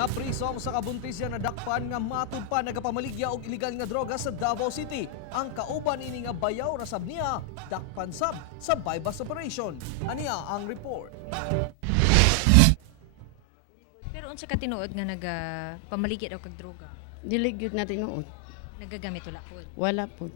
Naprisong sa kabuntis yan na dakpan nga matud pa nagapamaligya og iligal nga droga sa Davao City. Ang kauban ini nga bayaw ra sab niya dakpan sab sa bypass operation. Aniya ang report. Pero unsa ka tinuod nga nagapamaligya daw kag droga? Dili gyud na tinuod. Nagagamit wala pod. Wala po.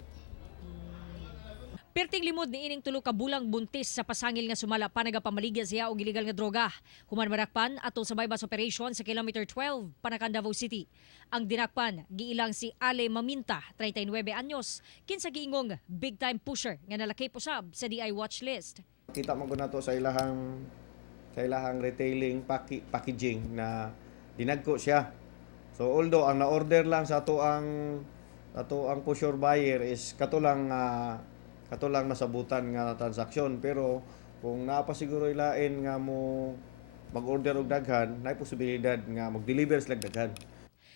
Perting limod ni ining tulo ka bulang buntis sa pasangil nga sumala pa nagapamaligya siya og illegal nga droga. Human marakpan atol sa bypass operation sa kilometer 12 Panakan, Davao City. Ang dinakpan giilang si Ale Maminta, 39 anyos, kinsa giingong big time pusher nga nalakip usab sa DI watch list. Kita mo na to sa ilahang retailing packaging na dinagko siya. So although ang na-order lang sa ato ang pusher buyer is katulang masabutan nga transaksyon, pero kung napasiguro ilain nga mo mag-order og daghan, naay posibilidad nga mag-deliver sila daghan.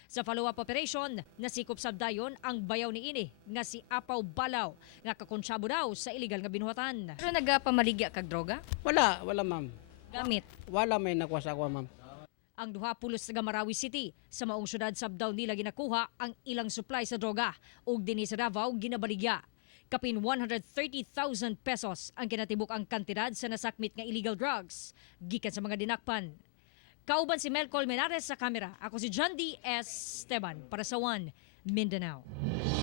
Sa follow-up operation, nasikop sab dayon ang bayaw ni ini nga si Apaw Balaw nga kakonsyabo daw sa illegal nga binuhatan. Pero nagapamaligya kag droga? Wala ma'am. Gamit. Wala may nakuha sa ako ma'am. Ang duha pulos sa Marawi City sa maong syudad sabdaw nila ginakuha ang ilang supply sa droga ug dinhi sa Davao ginabaligya. Kapin 130,000 pesos ang kinatibuk ang kantidad sa nasakmit nga illegal drugs gikan sa mga dinakpan. Kauban si Mel Colmenares sa kamera. Ako si John D. Esteban para sa One Mindanao.